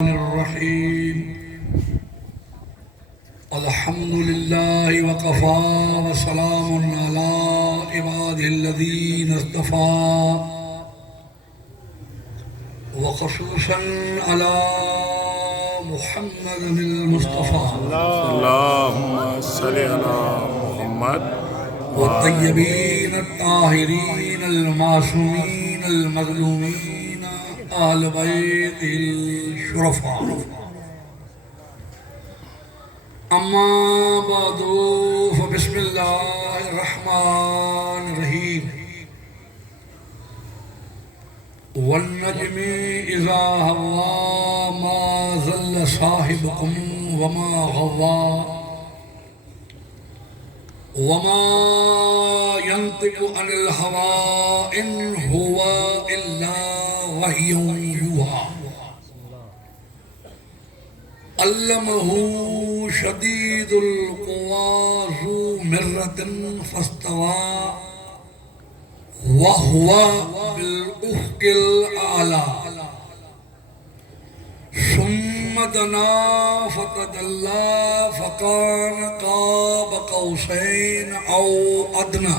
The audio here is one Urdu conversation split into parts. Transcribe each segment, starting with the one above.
الرحيم الحمد لله وكفى وسلام على عباده الذين اصطفى وخصوصا على محمد المصطفى اللهم صل على محمد والطيبين الطاهرين المعصومين المظلومين آل بيت الشرفاء أما بعد فبسم الله الرحمن الرحيم والنجم إذا هوى ما ضل صاحبكم وما غوى وما ينطق عن الهوى إن هو إلا وحي يوحى علمه شديد القوى ذو مرة فاستوى وهو بالأفق الأعلى ثم دنا فتدلى فكان قاب قوسين أو أدنى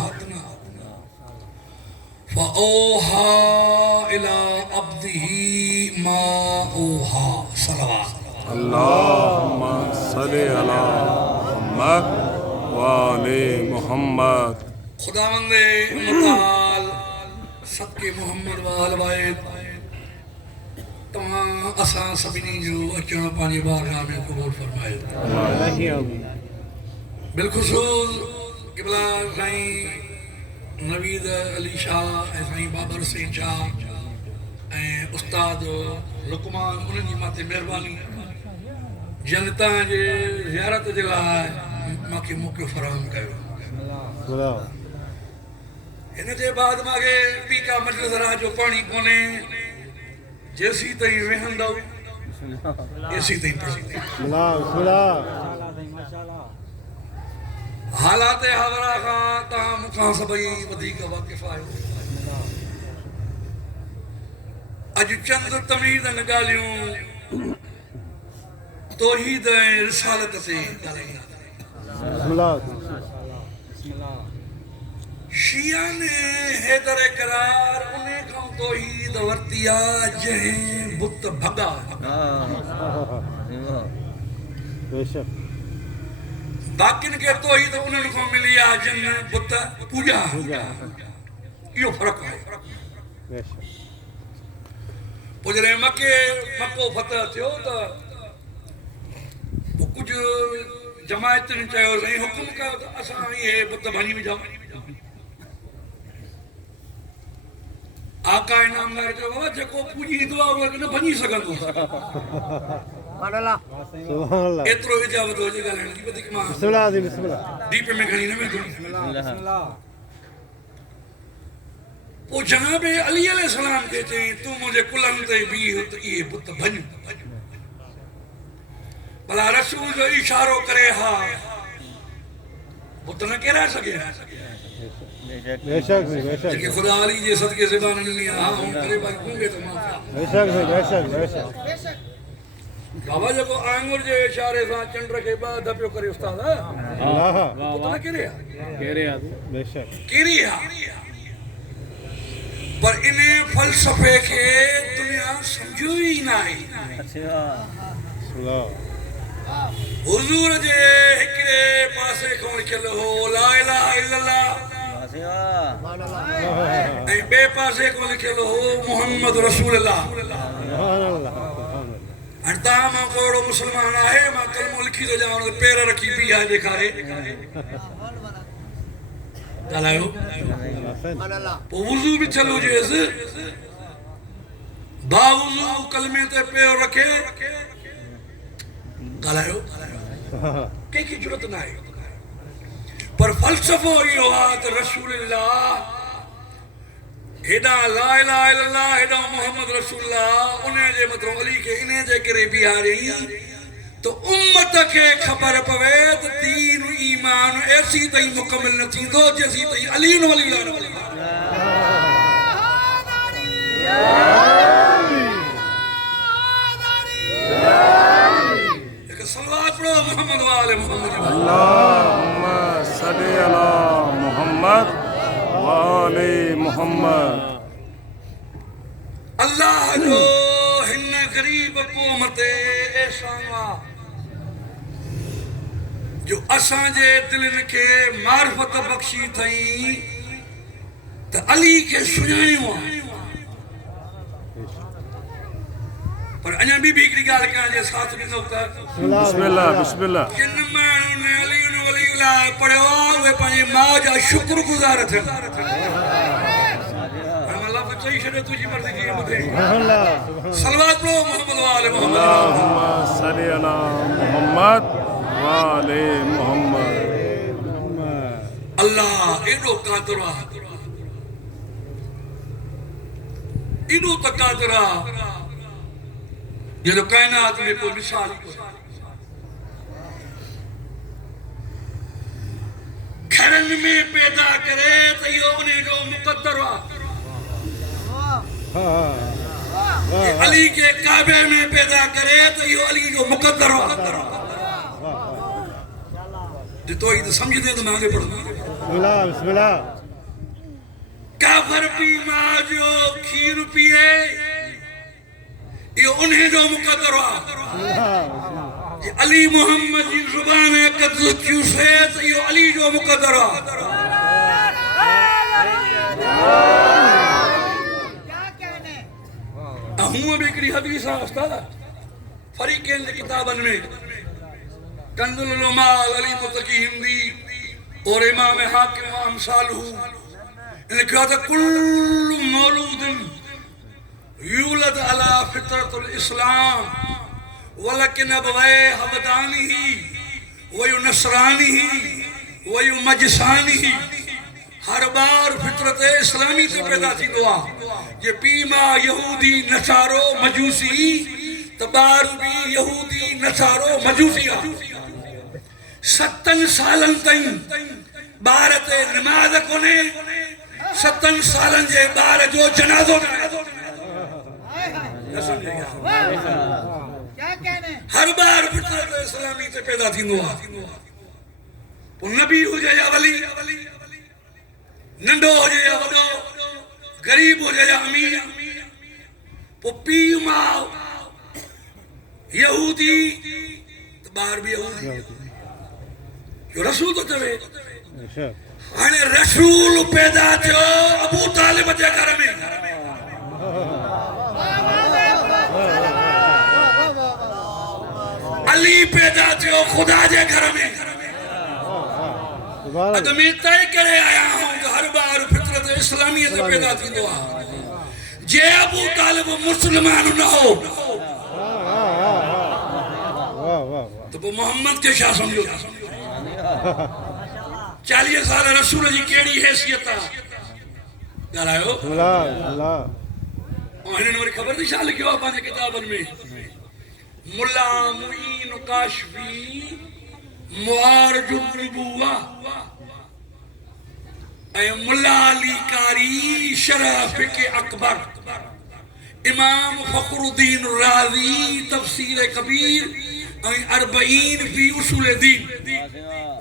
فأوحى إلى عبده ما أوحى صلوات اللهم صل على محمد وآل محمد خداوند متعال صدقے محمد وآل بیت تمام اساں سبنی جو اچھا پانی بارگاہ میں قبول فرمائے بالخصوص قبلہ سائیں نوید علی شاہ سائیں بابر حسین شاہ استاد لقمان انہوں نے ماتے مہربانی جنتا جے زیارت جے لائے ماں کے موقع فراہم کرو ان جے بعد ماں کے پی کا مجلس رہا جو پانی کونے جیسی تئی وہن دو ایسی تئی پڑھیں حالات حضرہ خان تاہم خان سبئی ودھی کا واقف آئے اج چند تمید نگالیوں توحید رسالت سے شیعہ نے حیدر قرار انہیں کھم توحید ورتیا جہیں بت بھگا باقین کے توحید انہیں کھم ملیا جن بت پوجا یہ فرق ہے پجرے مکو فتح تھیو تا وہ کچھ جماعت نے چاہے اور حکم کا اساں یہ بت بھنی میں جاؤ آقا انعامدار جو بابا جکو پوجی دعا ہوا کہ نہ بھنی سکن دو سبحان اللہ اترو اجابت ہو جائے گا لینی بدی کما بسم اللہ ڈیپے میں گھنی نہ میں دوں بسم اللہ وہ جناب علی علیہ السلام کہتے ہیں تو مجھے کلن تے بھی ہو تو یہ بت بھنی بلا رسول جو اشارو کرے ہاں بت نہ کہہ رہا سکے بے شک کہ خدا علی یہ صدقے زبان نہیں ہاں ہوں کرے بھائی ہوں گے تو معاف بے شک بابا جب آنگر جو اشارے ساں چنڈ رکھے بعد دھپیو کرے استاد بت نہ کہہ رہا بے شک کہہ رہا پر انہیں فلسفے کے دنیا سمجھو ہی نہ آئی حضور جے ہکڑے پاسے کون کھلو ہو لا الہ الا اللہ اے بے پاسے کون کھلو ہو محمد رسول اللہ انتا ماں کوڑو مسلمان آئے ماں کلمہ لکھی تو جاؤں پیر رکھی بھی آئے دکھائے دلائیو وضو بھی چلو جیسے با وضو کلمے تے پیر رکھے دلائیو کہ کی جرت نہ ہے پر فلسفہ ہی ہوا تو رسول اللہ ہیڈا لا الہ الا اللہ ہیڈا محمد رسول اللہ انہیں جے مطلب علی کے انہیں جے کرے بیہارے ہی تو امت کے خبر پوے تو دین و ایمان ایسی تئی مکمل نہ تھی دو جیسی تئی علی ولی اللہ محمد وآل محمد اللهم صل على محمد وآل محمد اللہ جو ہن غریب قومت احسان جو اساں جے دلن کے معرفت بخشی تھئی تو علی کے سنانیوں پر انجا بھی ہکڑی گال کہاں جے ساتھ بھی نوکتا بسم اللہ بسم اللہ جن مانوں نے علی ولی اللہ پڑھو وہ پانچے ماں جا شکر گزار تھے اللہ بچائی شدے تجھی مرضی کی مدھے صلوات پڑھو محمد وآل محمد اللهم صل على محمد وآل محمد اللہ ایڈو قادرہ ایڈو تقادرہ یہ جو کائنات میں کوئی مثال گھرن میں پیدا کرے تو یہ انہیں جو مقدر ہوا یہ علی کے کعبے میں پیدا کرے تو یہ علی جو مقدر ہوا تو یہ سمجھ دے تو میں آگے پڑھوں بسم اللہ کافر پی ماں جو کھیر پیے یہ انہیں جو مقدر ہوا یہ علی محمد جی زبان قدر چوسے تو یہ علی جو مقدر ہوا ہوں اب ایک حدیث استاد فریقین دے کتابن میں کنز العلماء علی متقی ہندی اور امام حاکم و امثالہ انہیں کہا تھا کل مولود یولد علی فطرت الاسلام ولکن ابوائے حبدانی وینصرانی ویمجسانی ہر بار فطرت اسلامی سے پیدا تھی دعا یہ پیما یہودی نصارو مجوسی تبارو بھی یہودی نصارو مجوسی 7 سالن تائیں بارت نماز کونے 7 سالن جے بار جو جنازو ہر بار فطرت اسلامی سے پیدا تھی دعا نبی ہو جائے یا ولی ننڈو ہو جائے یا وڈو غریب ہو جائے یا امیر پی ماں یہودی تو بار بھی یہودی جو رسول تو چوے ہانے رسول پیدا جو ابو طالب جے گھر میں علی پیدا جو خدا جے گھر میں ادمی تائے کرے آیا ہوں کہ ہر بار فطرت اسلامیت پیدا تھی دعا جے ابو طالب مسلمان نہ ہو تو وہ محمد کے شاہ سمجھو 40 سال رسول جی کیڑی حیثیت گالائیو انہوں نے میری خبر دی شاہ لکھو آپ آنے کتابن میں ملا معین کاشفی معارج النبوہ اے ملا علی کاری شرف کے اکبر امام فخر الدین رازی تفسیر کبیر اربعین فی اصول دین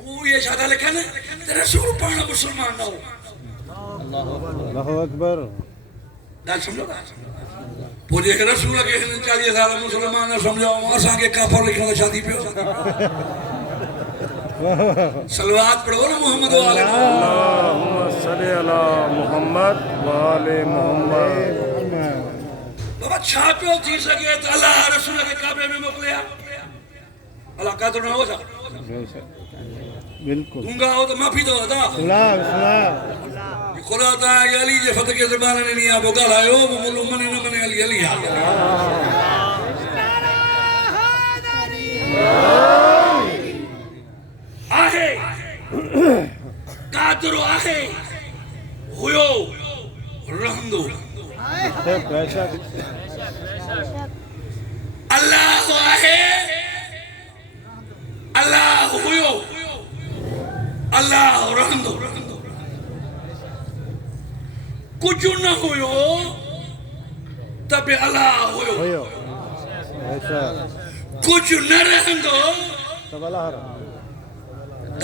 وہ یہ شادہ لکھا نا رسول پانا مسلمان نہ ہو اللہ اکبر دال سمجھو پوجے کہ رسول کے 40 سال مسلمان نہ سمجھو آسان کے کافر لکھنا تھا شادی پہ صلوات پڑھو نا محمد وآلہ اللہم صلی علی محمد وآل محمد بابا چھاپیو تھی سکے تو اللہ رسول کے کعبے میں مقلیا اللہ قادر نہ ہو سا بالکل گنگا ہو تو معافی دو دا خدا تا یا علی جے فتح کے زبان نے نہیں آبو گال آئے ہو وہ ملو منی نہ منی علی علی آہے قادر آہے ہویو رہندو اللہ آہے اللہ ہویو اللہ رہندو کچھ نہ ہویو تب اللہ ہویو کچھ نہ رہندو تبلار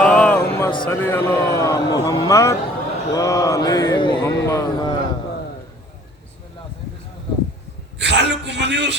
اللهم صل على محمد وآل محمد خالق منیوس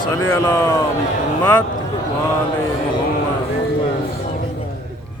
صل على محمد وآل محمد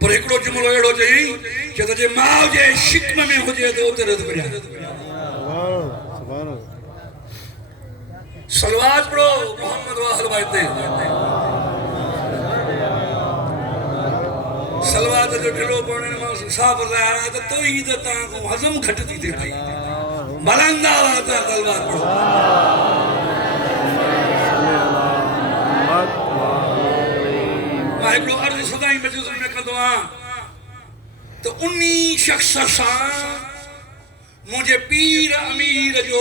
پر ایکڑو جملو اڑو چئی کہ تے ماں جے شکم میں ہو جے تو تے رد بجا سبحان اللہ صلوات پڑھو محمد و اہل بیت صلوات جو ڈھلو پڑھنے میں صاحب ظاہر ہے تو ہی تا کو ہضم گھٹتی تھی بھائی بلند آواز سے صلوات پڑھو میں ایکڑو عرض صدائی مجلس میں کندو ہاں تو انی شخص سان مجھے پیر امیر جو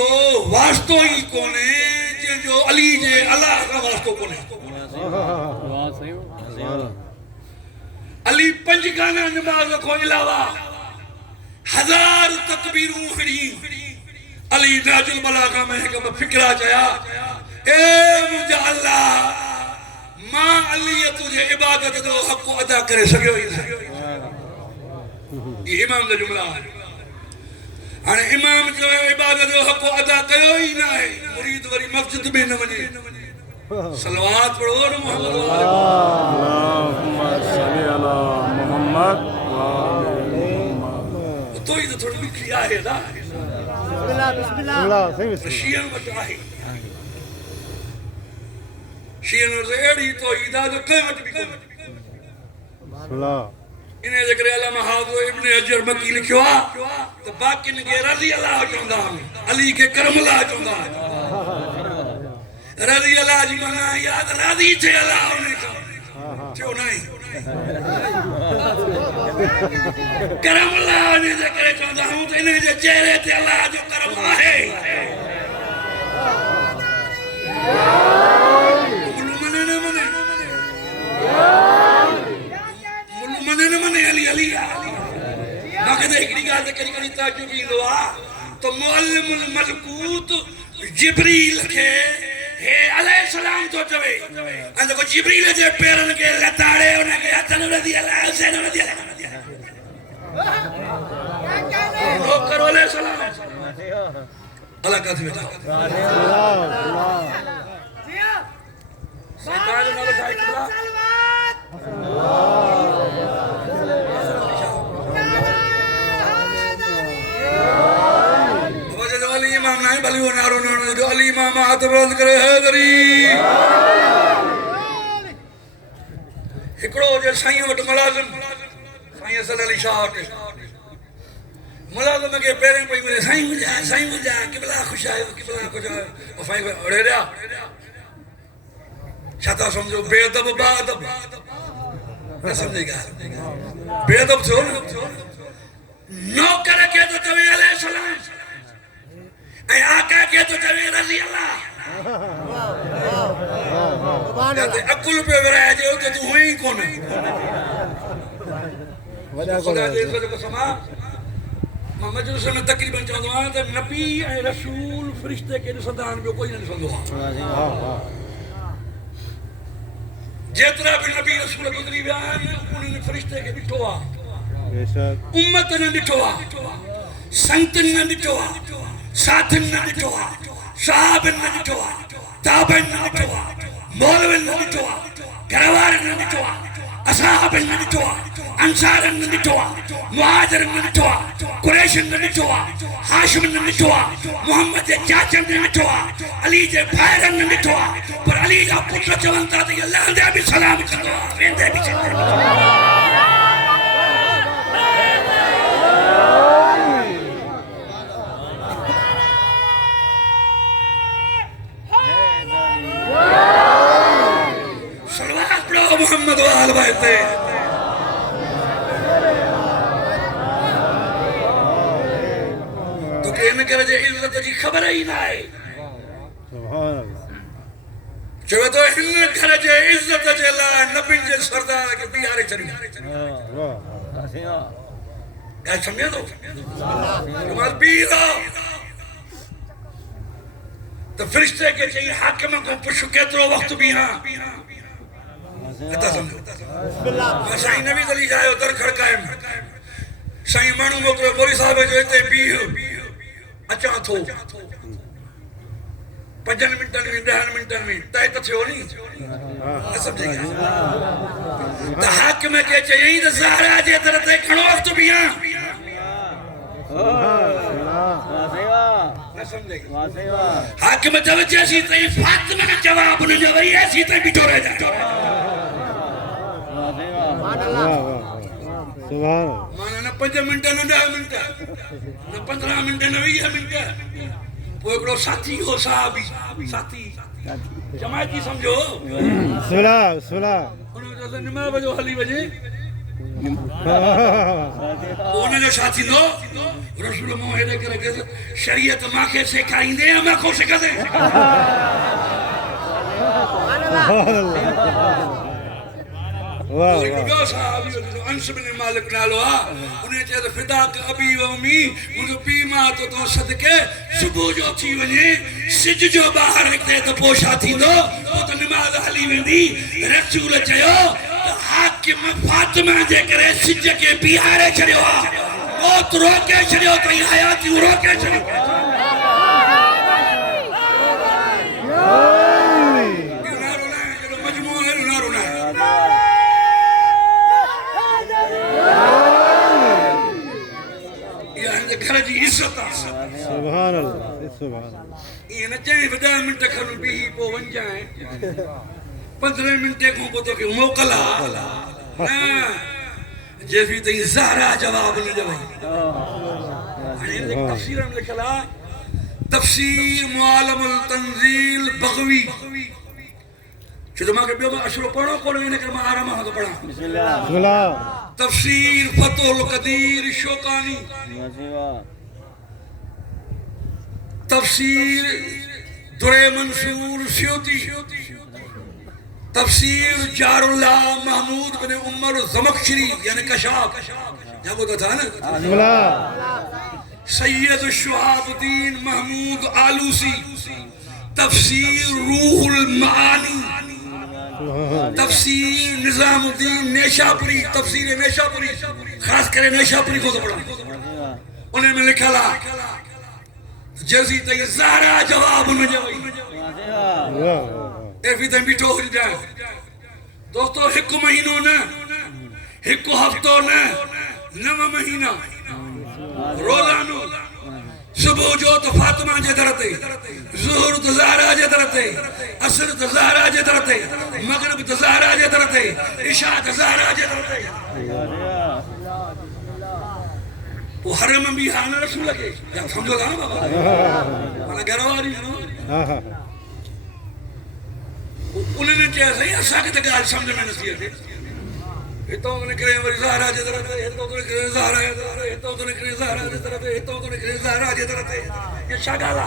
واسطو ہی کونے جو علی جے اللہ کا واسطو کونے علی پنج گانا نماز کو علاوہ 1000 تکبیروں ہڑی علی راج البلاغہ میں ایک فکرہ چایا اے مجھے اللہ ماں علی تجھے عبادت دو حق کو ادا کرے سکیو ہی نہ یہ امام دا جملہ ہے امام جو عبادت دو حق کو ادا کرے ہی نہ ہے مرید وری مسجد میں نہ ونے صلوات پڑھو محمد اللہم صلی علی محمد تو ہی تو تھوڑی لکھی آئے نا بسم اللہ صحیح بسم شیعن وٹ آئے شیعن وٹ ایڑی تو ہی دا جو قیمت بھی کوئی اللہ انہیں ذکر علامہ حافظ ابن حجر مکی لکھوا تو باقی نگے رضی اللہ چوندہ علی کے کرم اللہ چوندہ رضی اللہ جی منا یاد راضی تھے اللہ انہیں کا چھو نہیں کرم اللہ انہیں ذکر چوندہ ہوں تو انہیں جو چہرے تھے اللہ جو کرم آئے ملو منے نہ منے منے نہ منے علی علی باقی ایک نگاہ سے کری کری تعجبی لوا تو معلم الملکوت جبریل کے ہے علیہ السلام تو چوے اندھا کو جبریل جے پیرن کے لتاڑے انہیں کہ حسن رضی اللہ حسین رضی اللہ نوکر علیہ السلام اللہ کا تھے سیدان جو نالو شاہی کبلا علی امام نہیں بلی وہ نارو نارو جو علی امام ہاتھ برند کرے حیدری ہکڑو جو سائیں وٹ ملازم سائیں صلی علی شاہ وٹ ملازم کے پیریں پہ ملے سائیں مجھا قبلہ خوش آئے قبلہ خوش آئے اور سائیں کو اڑے رہا چھتا سمجھو بے ادب با ادب نہ سمجھے گا بے ادب چھو نوکر کے تو چوے علیہ السلام اے آقا کے تو چوے رضی اللہ جاتے اکل پہ برائے جو تو ہوئی کون ہے خدا جے اس کو سما میں مجلس میں تقریباً چاہتا ہوں کہ نبی اے رسول فرشتے کے نسندان میں کوئی نہیں سندو جترا بھی نبی رسول گزری بیان انہیں نے فرشتے کے بٹھوا امت نے بٹھوا سنتن نے بٹھوا ساتھن نے بٹھوا صحابن نے بٹھوا تابن نے بٹھوا مولوین نے بٹھوا گروارن نے بٹھوا اصحابن نے بٹھوا انصارن نے بٹھوا مہاجرن نے بٹھوا قریشن نے بٹھوا ہاشمن نے بٹھوا محمد جے چاچن نے بٹھوا علی جے بھائرن نے بٹھوا پر علی جا پتر چونتا تھی اللہ دے بھی سلام چندوا ویندے بھی چندوا محمد و آل بیت تو کہ ان کرے عزت جی خبر ہی نہ ہے سبحان اللہ چوے تو ان کرے عزت جے لا نبی جے سردار کے بیارے چلی کیا سمجھے تو تمہارے بیرہ تو فرشتے کے چاہیے حاکم کو پشو کترو وقت بھی ہاں سائیں نبی علی جائے در کھڑکائے سائیں مانو موکلو مولی صاحب جو اتے بیہ اچھا تھو 5 منٹن میں 10 منٹن میں طے تو تھیو نہیں نہ سمجھے گا تو حاکم کے چیئیں تو زہرا جے طرح تے کھڑو وقت بیاں نہ سمجھے گا حاکم توجہ سی تے فاطمہ کا جواب نہ جوئی ایسی تے بیٹھو رہ جائے مانا نہ 5 منٹن نہ 10 منٹن نہ 15 منٹن نہ 20 منٹن وہ ایک ساتھی ہو صحابی ساتھی جماعتی سمجھو بسم اللہ بسم اللہ انہوں نے نماز بجو حلی بجے انہوں نے ساتھی دو رسول موحدے کرے کہ شریعت ماں کے سکھائیں دے یا ماں کو سکھا دے جو صحابی انس بن مالک نالوا انہیں چاہتا فداک ابی و امی مجھو پی ماں تو صدقے صبح جو تھی ونجے سج جو باہر رکھتے تو پوشا تھی دو وہ تو نماز حلی ویندی رسول چاہو تو حاکم فاطمہ جے کرے سج کے بیہارے چھڑیو موت روکے چھڑیو تو یہ حیاتی روکے چھڑیو مجموع ہے رونا رونا ہے گھر جی عزت سبحان اللہ سبحان اللہ یہ نہ چاہیے 10 منٹ کھنو بھی پو ون جائیں 15 منٹ کو تو کہ موکلا جیسی تے زہرا جواب نہ جوئی تفسیر ہم لکھلا تفسیر معالم التنزیل بغوی چھو ماں کے بیو میں اشرو پڑھو کوڑو انہیں کہ میں آرام ہوں تو پڑھا بسم اللہ تفسیر فتح القدیر شوکانی تفسیر در منصور سیوتی تفسیر جار اللہ محمود بن عمر زمخشری یعنی کشاف یہ وہ تھا نا بسم اللہ سید شہاب الدین محمود آلوسی تفسیر روح المعانی تفسیر نظام الدین نیشاپوری تفسیر نیشاپوری خاص کرے نیشاپوری کو تو پڑھا انہیں میں لکھا لا جیسی تے زہرا جواب نہ جوئی ایفی تے بیٹھو ہو جائے دوستو ہکو مہینو نا ہکو ہفتو نا 9 مہینہ روزانو صبح جو تو فاطمہ جے درتے ظہر تو زہرا جے درتے عصر تو زہرا جے درتے مغرب تو زہرا جے درتے عشاء تو زہرا جے درتے وہ حرم بھی ہانا رسول لگے یا سمجھو گا نا بابا مانا گھرواری ہے نا انہوں نے چاہے صحیح اسا کے تکال سمجھ میں نصیحت ہے ہتوں تو نکرے وری زہرا جے درتے ہتوں تو نکرے زہرا جے درتے ہتوں تو نکرے زہرا جے درتے ہتوں تو نکرے زہرا جے درتے یہ شاگالا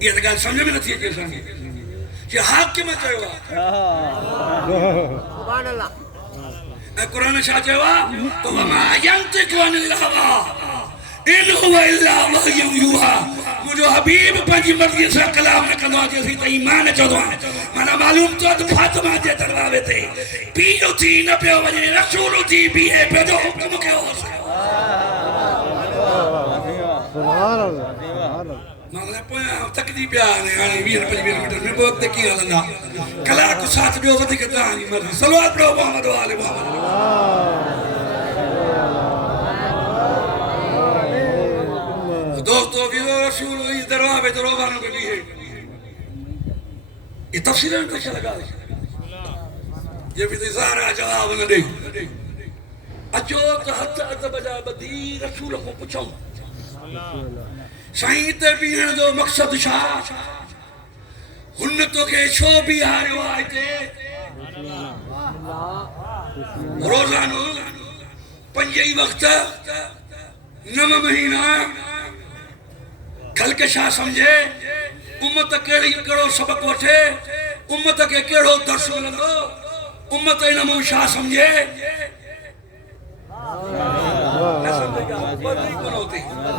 یہ تکال سمجھ میں نصیحت ہے سانگے کہ حاکم چاہوا سبحان اللہ قرآن شاہ چاہوا تو وما ینتق عن الہوا ان هو الا وحی یوحا مجھو حبیب پنجی مرضی سے کلام نہ کندو جیسی تے ایمان چودو مانا معلوم تو فاطمہ جے درواوے تے پیو تھی نہ پیو وجے رسول تھی بھی ہے پہ جو حکم کے ہو سبحان اللہ سبحان اللہ مانا پویا تکدی پیا آنے آنے 20-25 منٹ میں بہت تکی آلنا کلا کو ساتھ بیو ودی کتا آنی مرضی صلوات پڑھو محمد و آل محمد دوستو بھی رسول اس دروابے دروابانوں کے لیے یہ تفصیلیں ان کو اچھا لگا یہ بھی زہرا جواب نہ دے اچھو تو حتی عذب جا بدی رسول کو پچھوں سائیں تے بیہن دو مقصد شاہ ہنتو کے شو بھی آرے آئے تھے روزانو 5 وقت 9 مہینہ کھل کے شاہ سمجھے امت کیڑی کڑو سبق وٹھے امت کے کیڑو درس ملندو امت انمو شاہ سمجھے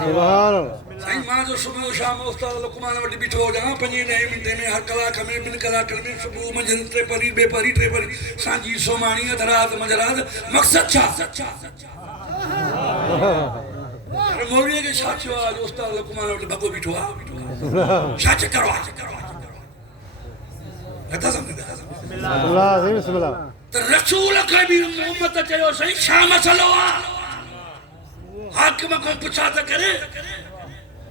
سبحان اللہ سائیں ماں جو صبح و شام استاد لقمان وٹی بیٹھو ہو جہاں 5 منٹے میں ہر کلاک میں بن کلاک میں صبح منجن ٹرے پری بے پری ٹرے پری سانجی سومانی دھرات مجرات مقصد چھا مولوی کے ساتھ آج استاد لقمان وٹے بھگو بیٹھو سچ کرو نتا سمجھدا بسم اللہ بسم اللہ تو رسول کے بھی امت چاہیے صحیح شام مسئلہ حاکم کو پوچھا تھا کرے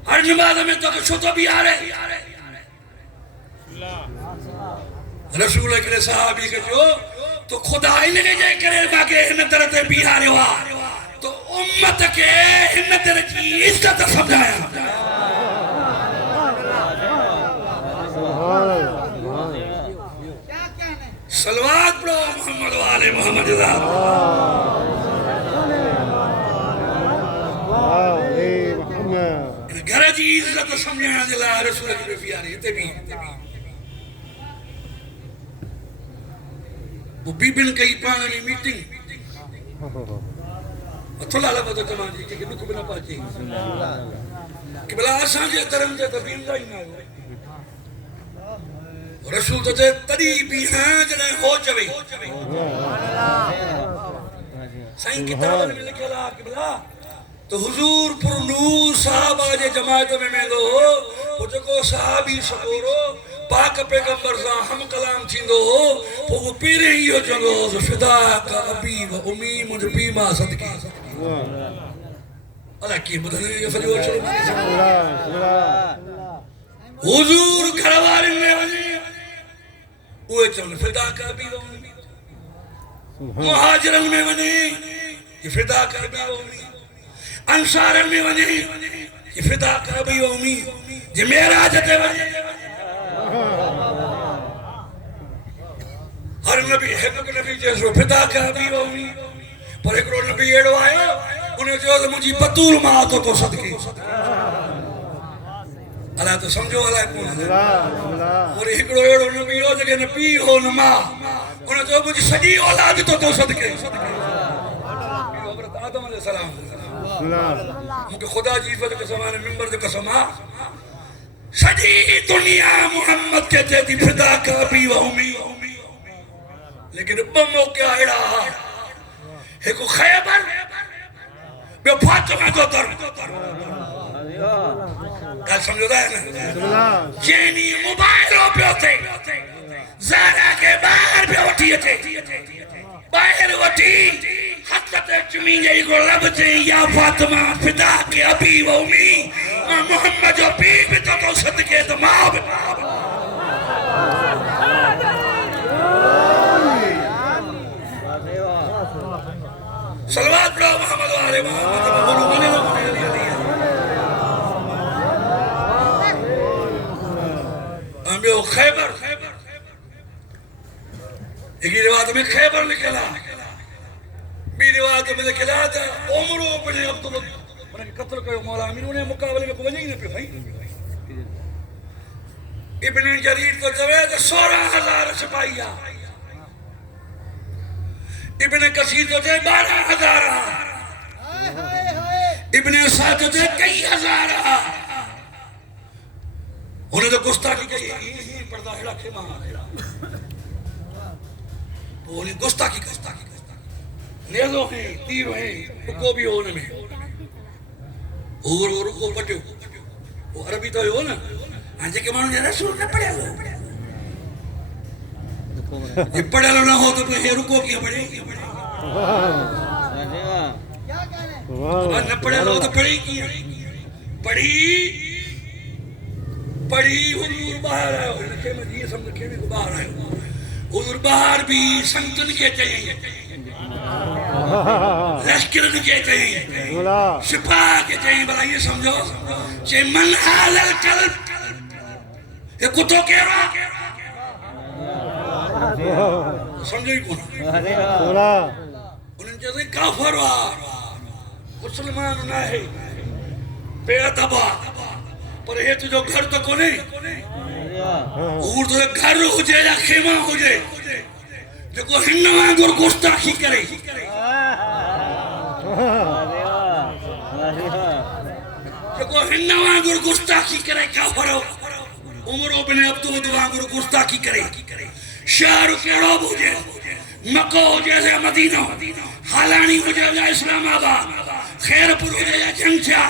ہر نماز میں تو چھو تو بھی آ رہے رسول کے صحابی کے جو تو خدا ہی لگے جائے کرے باقی ہن طرح تے بھی آ رہے ہوا تو امت کے ہن طرح کی عزت سمجھایا صلوات پڑھو محمد والے محمد ذات گھر جی عزت سمجھانا دلا رسول کی بھی آ رہی ہے بھی وہ بیبن کئی پانلی میٹنگ تھوڑا لگا تو تمام جی کہ دکھ بنا پاچے کہ بلا آسان جے درم جے تبین دا ہی نہ ہو رسول تو تے تڑی بھی ہاں جنہیں ہو چوئی سائن کتاب میں لکھا لا کہ بلا تو حضور پر نور صحابہ جے جماعت میں دو وہ جو کو صحابی سکورو پاک پیغمبر سا ہم کلام تھیندو وہ پیرے ہی ہو چنگو فدا کا ابی و امی مجھ بیما صدقی اللہ کی بدھنے یہ فجور چلو حضور گھروارے میں وجہ وہ چون فدا کا ابی و امی مہاجرن میں وجہ یہ فدا کا ابی و امی انصارن میں وجہ یہ فدا کا ابی و امی یہ میرا جتے وجہ ہر نبی ایک نبی جیسو فدا کا ابی و امی پر ایک نبی ایڑو آیا انہیں جو مجھے بطول ماں تو صدقی اللہ تو سمجھو اللہ کون اور ایک ایڑو نبی ہو جگہ نبی ہو نما انہیں جو مجھے سجی اولاد تو صدقی حضرت آدم علیہ السلام مجھے خدا جی فجر کے سمانے ممبر جو قسمہ سجی دنیا محمد کہتے تھی فدا کا ابی و امی لیکن بمو کیا ایڑا ایک خیبر بے فاطمہ جو در کل سمجھو دا ہے نا جینی موبائلوں پہ ہوتے زارہ کے باہر پہ ہوتی ہے باہر ہوتی حضرت چمین جائی کو لب جائیں یا فاطمہ فدا کے ابی و امی محمد جو بی بھی تو صدقے تو ماں بھی صلوات پڑھو محمد والے محمد ہمیں خیبر ایک روایت میں خیبر نکلا بھی روایت میں نکلا تھا عمرو بن عبداللہ قتل کرو مولا امین انہیں مقابلے میں کو وجہ ہی نہ پہ بھائی ابن جریر تو جوید 16,000 سپاہیاں ابن کثیر تو جائے 12,000 ابن سعد تو جائے کئی ہزار انہیں تو گستاخی کہی یہی پردہ ہڑا خیمہ وہ انہیں گستاخی نیزوں ہیں تیر ہیں رکو بھی ہونے میں اور رکو پٹیو وہ عربی تو ہو نا آنجے کے مانو جائے رسول نہ پڑھے ہو یہ پڑھے لو نہ ہو تو یہ رکو کیا پڑھے نہ پڑھے لو تو پڑھے کیا پڑھی حضور باہر آئے ہو خیمہ یہ سمجھ خیمہ کو باہر آئے ہو حضور باہر بھی سنگتن کے چاہیے لشکرن کے چاہیے شپاہ کے چاہیے بلا یہ سمجھو چاہیے من حال القلب یہ کتو کہہ رہا سمجھو ہی کون انہیں چاہتے کافر مسلمان نہ ہے بے ادبا پر یہ تو جو گھر تو کونے اور تو گھر ہو جائے یا خیمہ ہو جائے جو کو ہنوان اور گستاخی کرے جو کو ہنوان اور گستاخی کرے کافر ہو عمرو بن عبداللہ اور گستاخی کرے شہر کے عرب ہو جائے مکہ ہو جائے مدینہ حالانی ہو جائے اسلام آباد خیر پروجے یا جنگ چا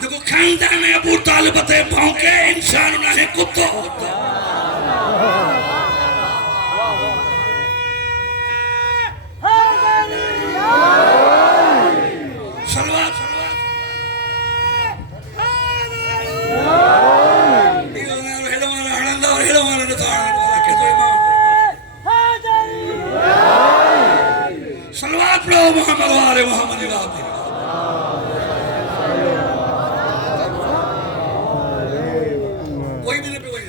دیکھو خاندان ابو طالب تے بھونکے انسان نہ ہے کتو سلوات سلوات پڑھو محمد وآل محمد وآلہ کوئی بھی نہیں پہ وہی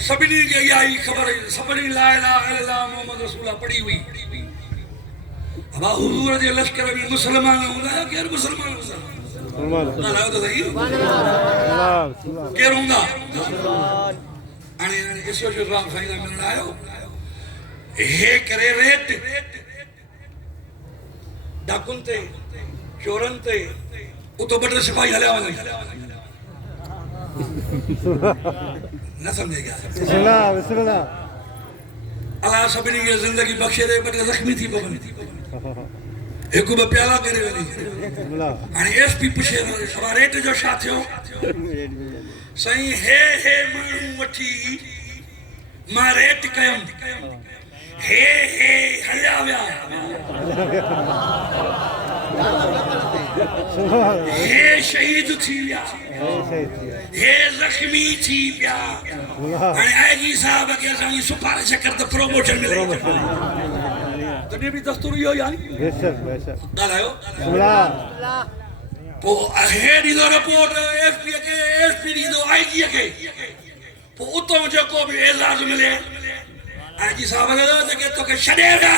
سبنی کے آئی خبر سبنی لا الہ الا اللہ محمد رسول اللہ پڑھی ہوئی اب حضور جے لشکر میں مسلمان ہوندا ہے غیر مسلمان ہوندا نہ لاؤ تو صحیح کیر ہوندا اس جو رام سائیں ملن آیو ہے کرے ریٹ ڈاکن تے چورن تے اتو بٹر سپاہی ہلیا ونے نہ سمجھے گیا بسم اللہ بسم اللہ اللہ سبنی کی زندگی بخشے دے بٹر زخمی تھی بگنی ایک با پیالا کرے ولی بسم اللہ ایس پی پوچھے شما ریٹ جو شاہ تھیو سائیں ہے مانو وٹھی ماں ریٹ کیم ہے ہلیا ویا ہے شہید تھی ویا ہے زخمی تھی ویا آئے گی صاحب کے سامنے سپارش کرتا پروموشن ملے تنہیں بھی دستور ہی ہو یعنی بے شک دال آئے ہو بسم اللہ پو ہے دیدو رپورٹ ایس پی دیدو آئی جی کے پو اتو مجھے کو بھی اعزاز ملے آئی جی صاحب نے کہا کہ تو کہ شڑے گا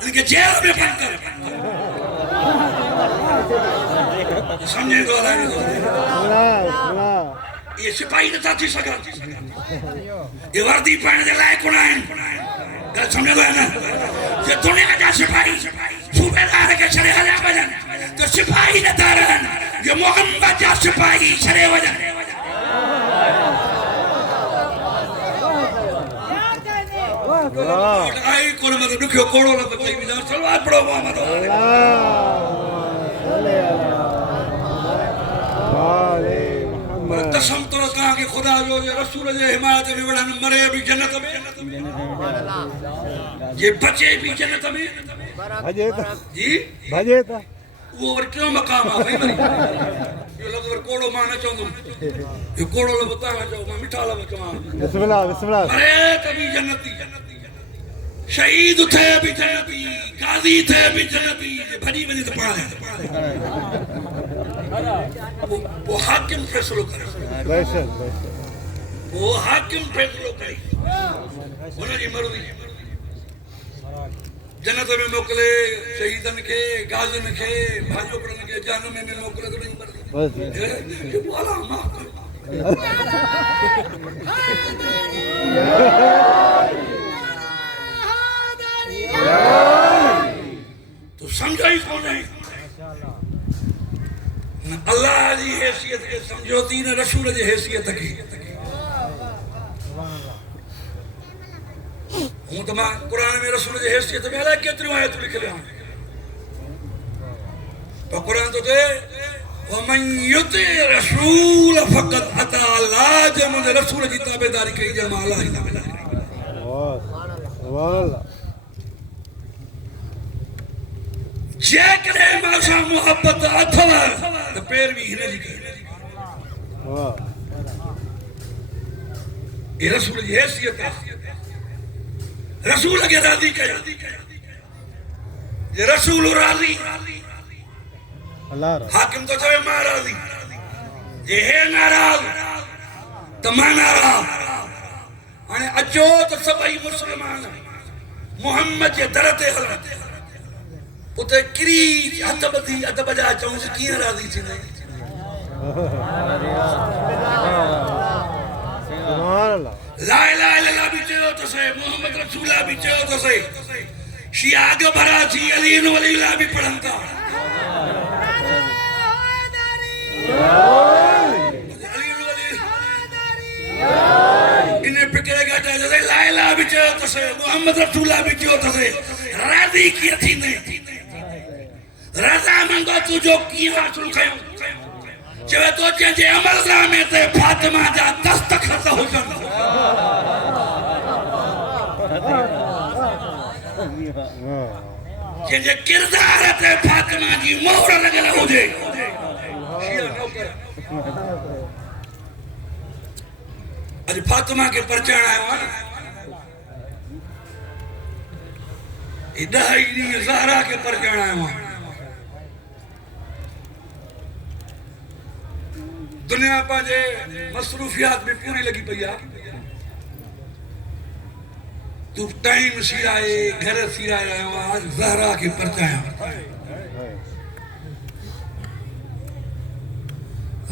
ان کے جیل میں بند کر سمجھے تو اللہ بسم اللہ یہ سپاہی نتا تھی سکا یہ وردی پہنے دے لائے کنائن گل سمجھے تو ہے نا یہ دنیا کا سپاہی صوبے دار کے شڑے حلیا بجن تو سپاہی نتا رہن یہ محمد جا سپاہی شڑے وجن آئی کون مطلب نکھو کوڑو لگا کئی بھی جان سلوات پڑھو محمد قسم تو کہا کہ خدا جو رسول جے حمایت میں بڑا مرے بھی جنت میں یہ بچے بھی جنت میں جی بھجے تا وہ اور کیوں مقام آئی مری یہ لوگ اور کوڑو ماں نہ چاہوں یہ کوڑو لوگ بتا نہ چاہوں میں مٹھا لوگ چاہوں بسم اللہ مرے کبھی جنتی شہید تھے بھی جنتی قاضی تھے بھی جنتی بھنی بنی تو پڑھا لیں وہ حاکم فیصلو کرے بے شک وہ حاکم فیصلو کرے انہوں نے مرضی جنت میں موکلے شہیدن کے غازن کے بھائیوں پڑھنے کے جہنم میں موکلے تو نہیں مرضی یہ وہ علامہ تو سمجھائی کون ہے اللہ جی حیثیت کے سمجھوتی نہ رسول جی حیثیت کی ہوں تو ماں قرآن میں رسول جی حیثیت میں اللہ کتنی آیت لکھ لیا تو قرآن تو دے وَمَنْ يُطِعِ رَسُولَ فَقَدْ أَطَاعَ اللَّهَ جمع رسول جی تابعداری کی جمع اللہ ہی تابعداری سبحان اللہ جیکنے ماسا محبت اتھوا تو پیر بھی ہنے جی کر یہ رسول جی حیثیت ہے رسول کے راضی کیا یہ رسول راضی اللہ حاکم تو چاہے ماں راضی یہ ہے ناراض تو ماں ناراض اچھو تو سبائی مسلمان محمد کے درد حضرت اتے کریج ادب دی ادب جا چاہوں سے کیا راضی تھی نہیں سبحان اللہ لا الہ الا اللہ بھی چاہو تو سے محمد رسول اللہ بھی چاہو تو سے شیعہ آگے بھرا تھی علی ولی اللہ بھی پڑھنتا انہیں پکرے گا چاہتے تھے لا الہ بھی چاہو تو سے محمد رسول اللہ بھی چاہو تو سے راضی کیا تھی نہیں رضامندو تجھو کی حاصل کیوں چوے تو جنجے عمل نامے تے فاطمہ جا دستخط ہو جن جنجے کردار تے فاطمہ جی مہر لگل ہو جے شیعہ نوکر اج فاطمہ کے پرچان آئے ہوا دہائی نہیں زہرا کے پرچان آئے ہوا دنیا پاجے مصروفیات میں پوری لگی پیا تو ٹائم سیرائے گھر سیرائے آج زہرا کے پرچائیں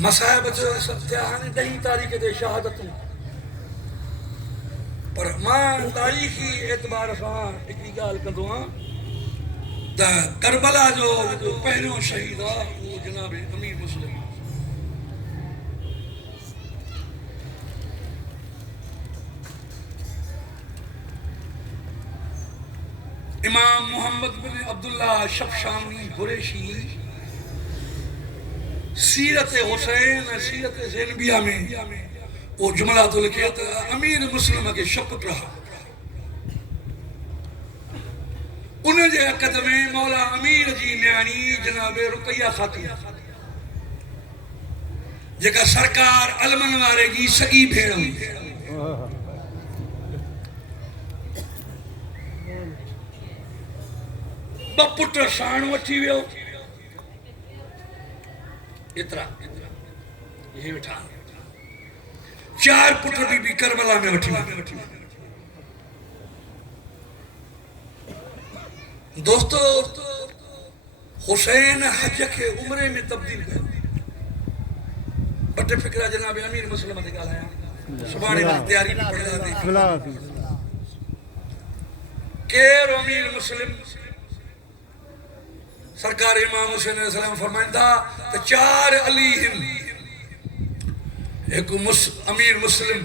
مسائب سب تیاہانے 10 تاریخ دے شہادتوں پر ماں تاریخی اعتبار سان ایک گال کندو ہاں تا کربلا جو پہلو شہید آ وہ جناب امیر مسلم امام محمد بن عبداللہ شفشانی قریشی سیرت حسین سیرت زینبیہ میں وہ جملہ تو لکھے تھا امیر مسلم کے شپت رہا انہیں جے قدم مولا امیر جی نیانی جناب رقیہ خاتون جگہ سرکار علمن وارے جی سگی بھیڑ ہوئی بپٹر سان وٹھی ویو اترا یہ بٹھا 4 پٹر بھی کربلا میں وٹھی دوستو حسین حج کے عمرے میں تبدیل کر بٹے فکرہ جناب امیر مسلمہ دے گالا ہے سبحانی اللہ تیاری بھی پڑھا دی کیر امیر مسلم سرکار امام حسین علیہ السلام فرمائن تھا کہ 4 علی ایک امیر مسلم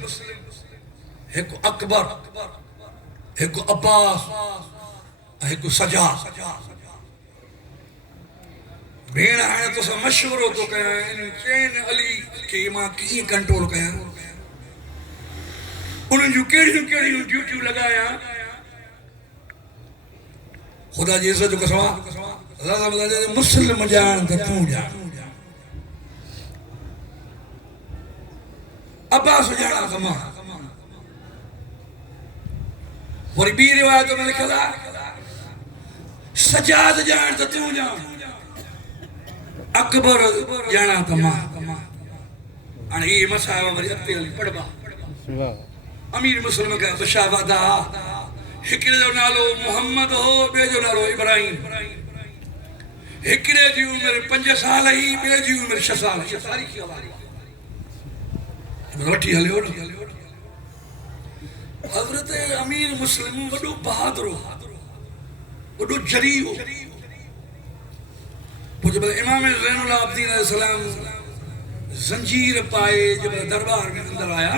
ایک اکبر ایک عباس ایک سجا بین آئے تو سا مشہور ہو تو کہا ہے چین علی کے امام کی کنٹرول کہا انہوں جو کیڑی ڈیوٹیو لگایا خدا جی عزت جو کسوا مسلم جان تا تو جان عباس جانا تمام اور بی روایتوں میں لکھا سجاد جان تا تو جان اکبر جانا تمام آنے یہ مسائبہ بری اپنے علی پڑھبا امیر مسلم کا بشاوہ دا ہکڑے جو نالو محمد ہو بے جو نالو ابراہیم ہکڑے جی عمر 5 سال ہی بے جی عمر 6 سال یہ تاریخی حوالے وٹھی ہلے ہو حضرت امیر مسلم وڈو بہادر ہو وڈو جری ہو جب امام زین العابدین علیہ السلام زنجیر پائے جب دربار میں اندر آیا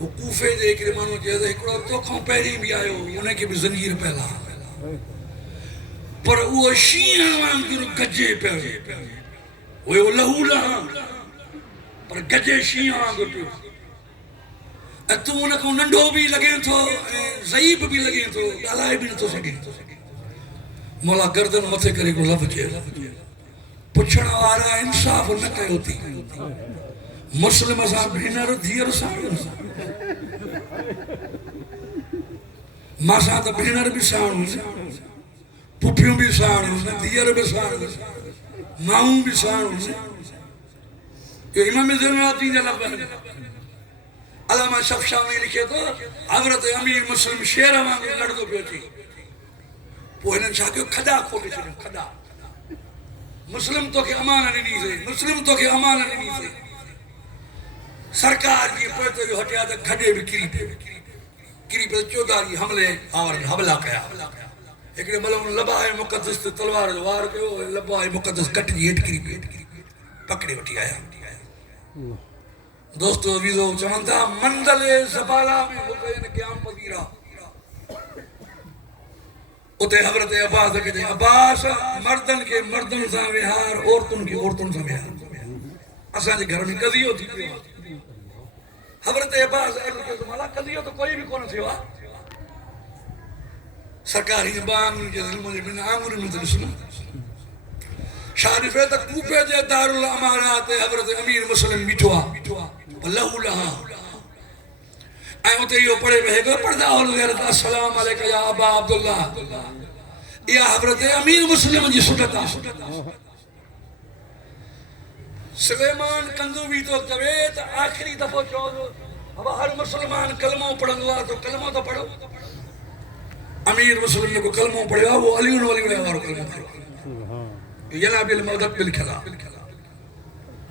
وہ کوفے دے ایک مانو جیسے ایکڑا تو کھوں پہلی بھی آئے ہو انہیں کے بھی زنجیر پہلا پر وہ شیعہ وانگر گجے پہ وہ لہو لہا پر گجے شیعہ وانگر پہ تو انہیں کو ننڈو بھی لگیں تو ضعیب بھی لگیں تو گالائے بھی نہ تو سکیں مولا گردن متے کرے کو لفظ ہے پچھنا وارا انصاف نہ کہے ہوتی مسلم صاحب بھینر دھیر ساڑھ ماں صاحب بھینر بھی ساڑھ پپیوں بھی ساڑھ دھیر بھی ساڑھ ماؤں بھی ساڑھ یہ امام زین العابدین جا لفظ ہے علامہ شفشانی لکھے تو حضرت امیر مسلم شیر ہمیں لڑکو پیوٹی وہ انہوں چاہ کہ کھدا کھوٹے چھوڑے کھدا مسلم تو کہ امانہ نہیں سے مسلم تو کہ امانہ نہیں سے سرکار کی پوئے جو ہٹیا تھا کھڑے بھی کری پہ 14 حملے آور حملہ کیا ایک نے ملون لباہ مقدس تلوار جو وار کے لباہ مقدس کٹ جی ہٹ کری پکڑے وٹی آیا دوستو عزیزو چمنتا منزل زبالہ میں ہوتے ہیں قیام پذیرہ اتنے حضرت عباس کے عباس مردن کے مردن سے وہار عورتن کے عورتن سے وہار اساں جے گھر میں قضیو تھی پیو حضرت عباس مالا قضیو تو کوئی بھی کون تھیو سرکاری بان کے ظلم میں عامر میں تسلم شارف تک کوفے دے دار الامارات حضرت امیر مسلم بیٹھوا اللہ لہا آئے ہوتے یہ پڑھے بہے گا پڑھدا اور غیرت السلام علیکہ یا ابا عبداللہ یا حضرت امیر مسلم جی سنتا سلیمان کندوبی تو کویت آخری دفعہ چوز اب ہر مسلمان کلمہ پڑھن اللہ تو کلمہ تو پڑھو امیر مسلم نے کو کلمہ پڑھا وہ علی ولی اور کلمہ پڑھا جناب المدد بالکھلا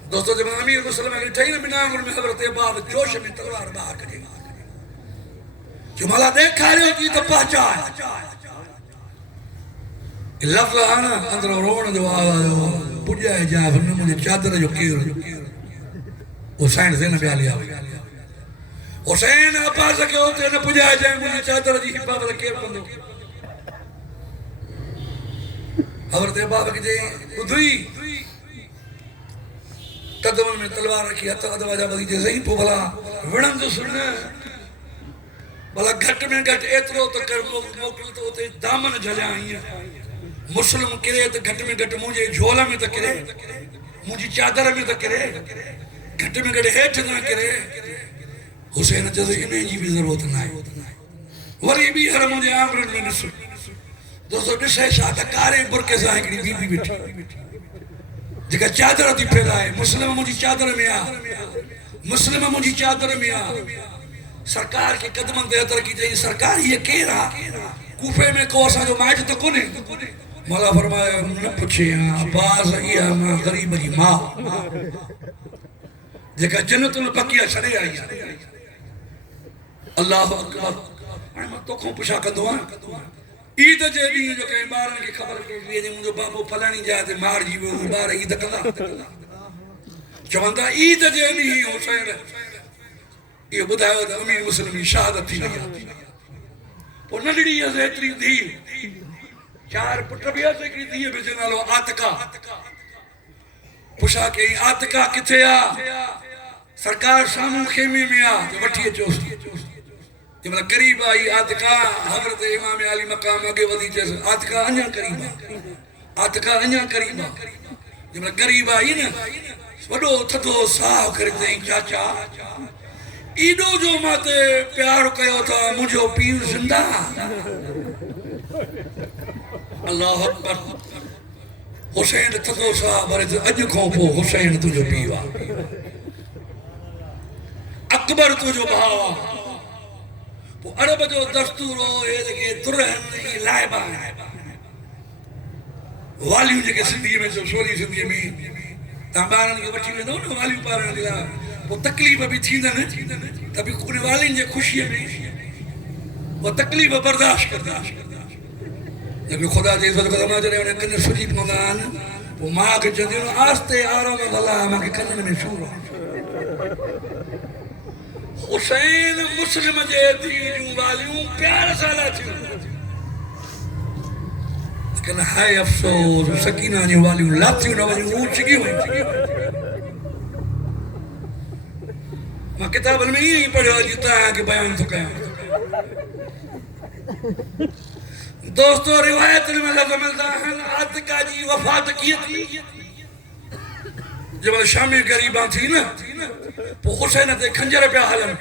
دوستو جب امیر مسلم اگر ٹھائی نہ بنا میں حضرت عباس جوش میں تلوار باہر کرے جو مالا دیکھا رہے ہوتی تو پہچان لفظ آنا اندر روڑ جو آواز پجا ہے جہاں پھر مجھے چادر جو کیر حسین زینب علی آوے حسین عباس کے ہوتے نہ پجا ہے جہاں مجھے چادر جی حفاظت کیر بندو حضرت عباس کے جائے ادھری قدم میں تلوار رکھی ہتھ ادواجہ بدی جے صحیح پو بھلا وڑن جو سننا بھلا گھٹ میں گھٹ ایترو تو کر موکل تو ہوتے دامن جھلیا ہی مسلم کرے تو گھٹ میں گھٹ مجھے جھولا میں تو کرے مجھے چادر میں تو کرے گھٹ میں گھٹ ہیٹ نہ کرے حسین جزے انہیں جی بھی ضرورت نہ ہے وری بھی ہر مجھے آمرن میں نسل دوستو ڈسے شاہدہ کارے برکے زاہنگری بی بی بیٹھی جگہ چادر تھی پیدا ہے مسلم مجھے چادر میں آ مسلم مجھے چادر میں آ سرکار کے قدمن دے اتر کی جائے سرکار یہ کہہ رہا کوفے میں کوسا جو مائٹ تو کنے مولا فرمایا نہ پچھے عباس یہ ہمیں غریب جی ماں جگہ جنت نے بقیہ چھڑے آئی اللہ اکبر میں تو کھوں پشا کندو ہاں عید جے بھی جو کہیں بارن کی خبر کے لیے مجھے بابو پھلانی جائے تھے مار جی وہ بار عید کلا چوندہ عید جے نہیں حسین یہ بدھایا تھا امیر مسلم شہادت تھی لیا وہ نڈڑی ہے زیتری دی چار پٹربیا سے کری دی ہے بے جنالو آتکا پوچھا کہ آتکا کتھے آ سرکار سامو خیمی میں آ جو بٹھیے چوست جب میں قریب آئی آتکا حضرت امام علی مقام آگے ودی جیسے آتکا انجا قریبا آتکا انجا قریبا جب میں قریب آئی نا وڈو تھدو ساہ کرتے ہیں چاچا ایڈو جو ماتے پیار کہو تھا مجھو پیر زندہ اللہ اکبر حسین تھدو ساہ برد اج کھوں پو حسین تجھو پیوا اکبر تجھو بھاوا وہ عرب جو دستور ہو یہ دیکھے درہن لائبہ والیوں جے کے سندھی میں سولی سندھی میں تامبارن کے بچی میں دو نا والیوں پارن دلا وہ تکلیف بھی تھی دن تبھی کونے والین جے خوشی میں وہ تکلیف برداشت کرتا لیکن خدا جے عزت کو دماغ جنے انہیں کنر سجیب مدان وہ ماں کے جدیوں آستے آرام بھلا ماں کے کنر میں شور ہو حسین مسلم جے دین والیوں پیار سالا تھی لیکن ہائے افسوس سکینہ جی والیوں لاتیوں نہ والیوں اون چگی ہوئی میں کتاب میں ہی پڑھا جتا ہے کہ بیان تو کہیں دوستو روایت میں لفظ ملتا ہے آتکا جی وفات کی تھی جب شامی غریبان تھی نا وہ حسین تے کھنجر پہ حالن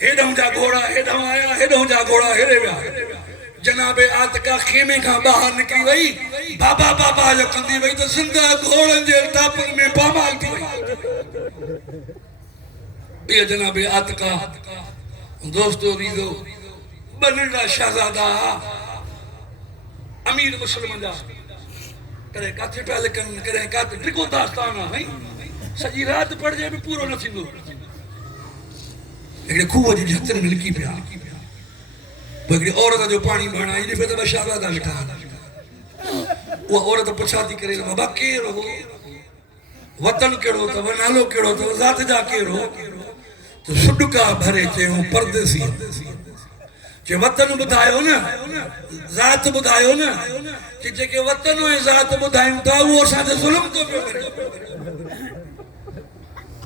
ہیڈوں جا گھوڑا ہیڈوں آیا ہیڈوں جا گھوڑا ہیڈے پہ جناب آتکا خیمے کا باہر نکلی وئی بابا بابا جو کندی وئی تو زندہ گھوڑن جے ٹاپن میں پامال تھی وئی یہ جناب آتکا دوستو ریزو بنڑا شہزادہ امیر مسلمان جا کرے کاتھے پہ لکن کرے کاتھے ٹرکو داستانا ہے سجی رات پڑھ جائے بھی پورو نہ تھیندو ایکڑے خوہ جی جھتر میں لکی پیا وہ ایکڑے عورت جو پانی بھانا یہ پہ تو شہزادہ لکھا وہ عورت پچھاتی کرے بابا کیر ہو وطن کیڑو تو نالو کیڑو تو ذات جا کیر ہو تو سڈکا بھرے چے ہوں پردے سی کہ وطن بدھائیو نا ذات بدھائیو نا کہ جے وطن ہوئے ذات بدھائیوں تا وہ ساتھ ظلم تو پہ کرے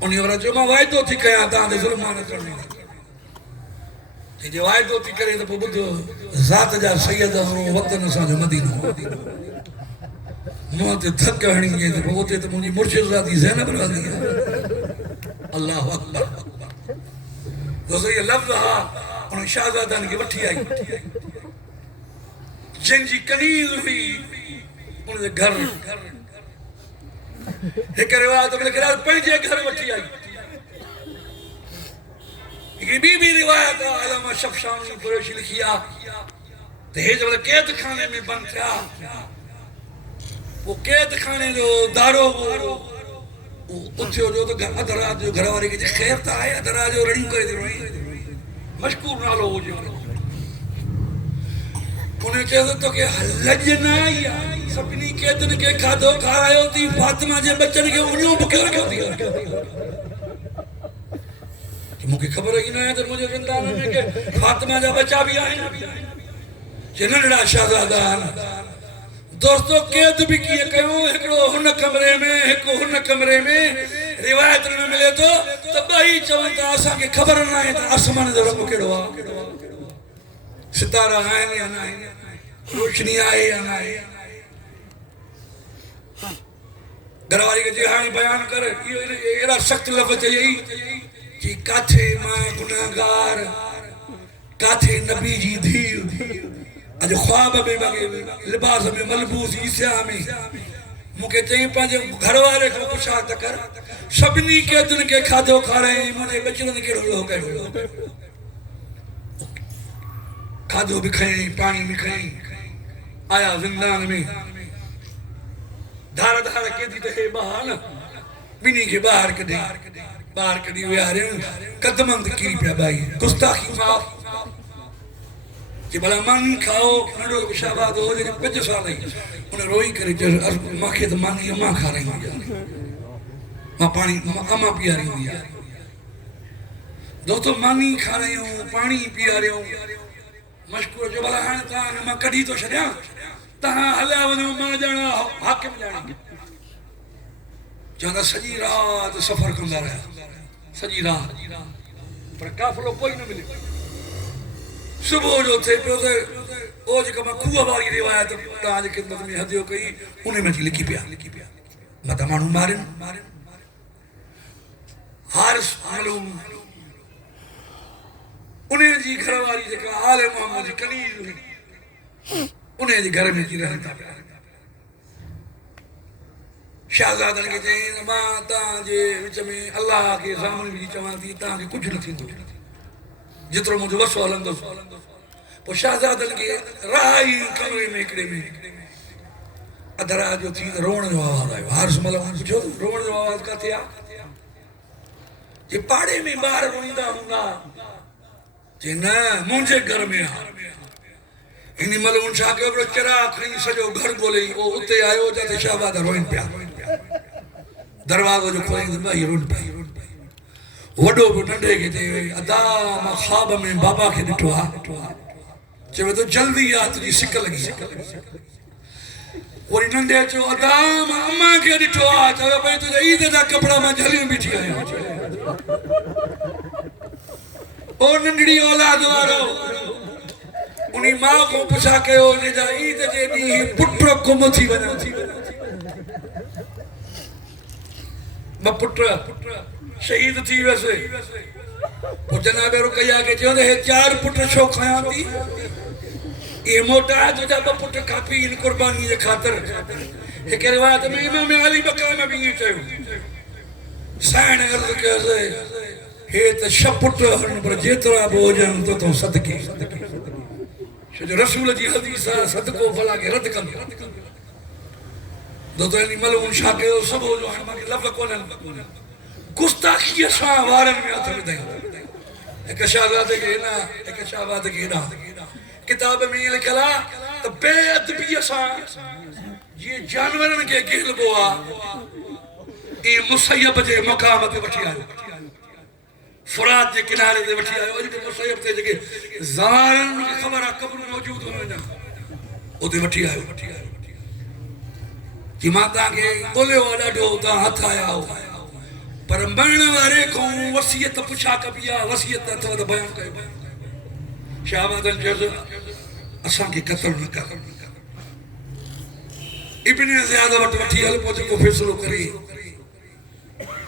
انہی ورہ جو ماں وائدو تھی کہاں تاں دے ظلم آنے کرنے جے وائدو تھی کرے تو بدھو ذات جا سید وطن سا جو مدینہ موت تھک ہنی گئے تھے بہتے تو مجھے مرشد ذاتی زینب رہا دیا اللہ اکبر دوستو یہ لفظ ہاں انہوں شہزادان کی وٹھی آئی جن جی کنیز ہوئی انہوں نے گھر ایک روایت میں لکھ رہا ہے پہنچے گھر وٹھی آئی یہ بی روایت علامہ شفشانی قریشی لکھیا تو یہ جو قید خانے میں بند تھا وہ قید خانے جو دارو وہ اتھیو جو تو ادھرات جو گھرواری کے خیر تا ہے ادھرات جو رڑیوں کرے دی رہی مشکور نالو ہو جو انہیں کہتے تو کہ لجنا یا سپنی قیدن کے کھادو کھایا ہوتی فاطمہ جے بچن کے انہوں بکر کے ہوتی کہ مجھے خبر ہی نہ ہے تو مجھے زندان میں کہ فاطمہ جا بچہ بھی آئیں جنرڑا شہزادان دوستو قید بھی کیے کہوں ایکڑو ہن کمرے میں روایت میں ملے تو تباہی چونتا آسا کے خبر نہ ہے تو آسمان دے رنگ کڑوا ستارہ آئیں یا نہ آئیں روشنی آئے یا نہ آئے گھرواری کے جہانی بیان کرے یہ سخت لفظ ہے یہی کہ کاتھے ماں گناہگار کاتھے نبی جی دھیر اج خواب میں مگے لباس میں ملبوس عیسیٰ میں مکہ چاہیے پانچے گھر والے کو پوچھا تکر سبنی کے دن کے کھادو کھا رہے ہیں مجھے بچن کے رو گئے کھادو بھی کھائیں پانی بھی کھائیں آیا زندان میں دھارا کے دی تہے باہر بینی کے باہر کدی ہوئے آ رہے ہیں قدمند کی پیا بھائی گستاخی معاف کہ بلا مانی کھاؤ نڈو کے شاباد ہو جائے 5 سال ہی انہیں روئی کرے جو ماں کے تو مانی اماں کھا رہی ہوں ماں پانی اماں پیا رہی ہوں دوستو مانی کھا رہی ہوں پانی پیا رہی ہوں مشکور جو بلا ہاں تاں ماں کڑی تو شدیا تاں حلیا ونو ماں جانا حاکم جانا جانا سجی رات سفر کندہ رہا سجی رات پر کافلو کوئی نہ ملے صبح جو تھے پہ او جے کما کھوہ باری روایت تاں جے خدمت میں ہدیو کئی انہیں میں لکھی پیا مطا مانو مارن حارس معلوم انہیں جی گھر والی جے کہا آل محمد جی کنیز ہوئی انہیں جی گھر میں جی رہتا پیا شہزادن کے چاہیں ماں تاں جے وچ میں اللہ کے زامن بھی چوان تھی تاں کے کچھ نہ تھی جترو مجھے وسو ہلندو پو شہزادن کے رائی کمرے میں اکڑے میں ادھرا جو تھی روڑ جو آواز آئے حارس ملک پوچھو روڑ جو آواز کا تھیا جی پاڑے میں باہر روئندہ ہوں گا جی نا مجھے گھر میں انہی ملون شاہ کے اوپر چراغ کھائیں سجو گھر بولے او اتے آئے ہو جاتے شہبادہ روئن پیا دروازہ جو کھولیں دن بھائی روئن پیا وڈو کو ننڈے کے تے ادام خواب میں بابا کے ڈٹھوا چوے تو جلدی آ تجھی سکھ لگی وہی ننڈے چو ادام اماں کے ڈٹھوا چوے بھائی تجھے عید دا کپڑا میں جھلیوں بیٹھی آیا او ننڈڑی اولاد وارو انہی ماں کو پچھا کے ہو جا عید جے بھی پٹر کو متھی بنا میں پٹر شہید تھی ویسے وہ جناب رکیہ کے جو نے 4 پٹر چھو کھایا تھی یہ موٹا ہے جو جب پٹر کھاپی ان قربانی کے خاطر ایک روایت میں امام علی بقا میں بھی یہ چاہیے سائن عرض کے اسے ہے تو شب پٹر ہرن پر جیترا بوجن تو صدقی جو رسول جی حدیث ہے صدقو فلا کے رد کر دو تو یعنی ملعون شاہ کے سب ہو جو ہمارے لفظ کونن گستاخی شاہ وارن میں آتا بھی دیں ایک شہزادے کے نا ایک شہزادے کے نا کتاب میں یہ لکھلا تو بے ادبی شاہ یہ جانورن کے گل بوا یہ مسیب جے مقام پہ بٹھی آئے فرات کے کنارے دے وٹھی آئے اج تو صحیح تے جے زارن کی خبر قبر موجود ہونا او تے وٹھی آئے کہ ماتا کے بولے والا ڈو تا ہتھ آیا ہو پر مرن وارے کو وصیت پچھا کبیا وصیت تو بیان کئے شہبادن جز اساں کے قتل نہ کر ابن زیادہ وٹ وٹھی ہل پوچھ کو فیصلو کری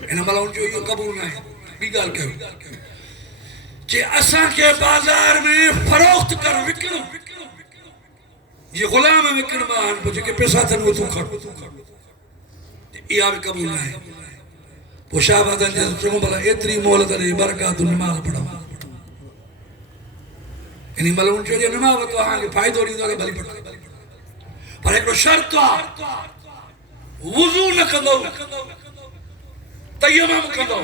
ان ملون جو یہ قبول نہ ہے بھی گال کہو کہ اساں کے بازار میں فروخت کر وکڑو یہ غلام وکڑ مان پوچھ کے پیسہ تن وہ تو کھڑ یہ بھی قبول نہ ہے وہ شہبادن جز چوں بلا اتری مولت علی برکات نماز پڑھا یعنی ملون جو یہ نماز تو ہاں کے فائدہ نہیں تو بھلی پڑھا پر ایک شرط وضو نہ کندو تیمم کندو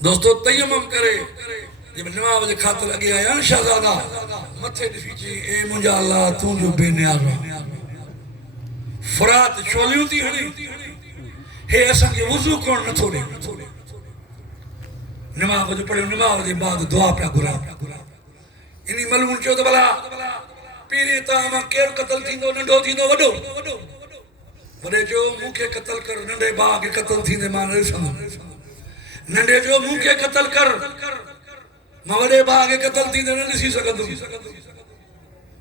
دوستو تیمم کرے جب نماز دے خاطر لگے آیا شہزادہ متھے ڈفی چی اے منجا اللہ تو جو بے نیاز فرات چولیوں تھی ہنی ہے ایسا کہ وضو کون نہ تھوڑے نماز جو پڑھے نماز دے بعد دعا پہ گرا انہی ملون چو تو بلا پیرے تا ہمیں کیر قتل تھی دو ننڈو تھی دو وڈو وڈے جو منہ کے قتل کر ننڈے باغ کے قتل تھی دے مانے سمجھ ننڈے جو منہ کے قتل کر موڑے باغ کے قتل تھی دے ننڈے سی سکتو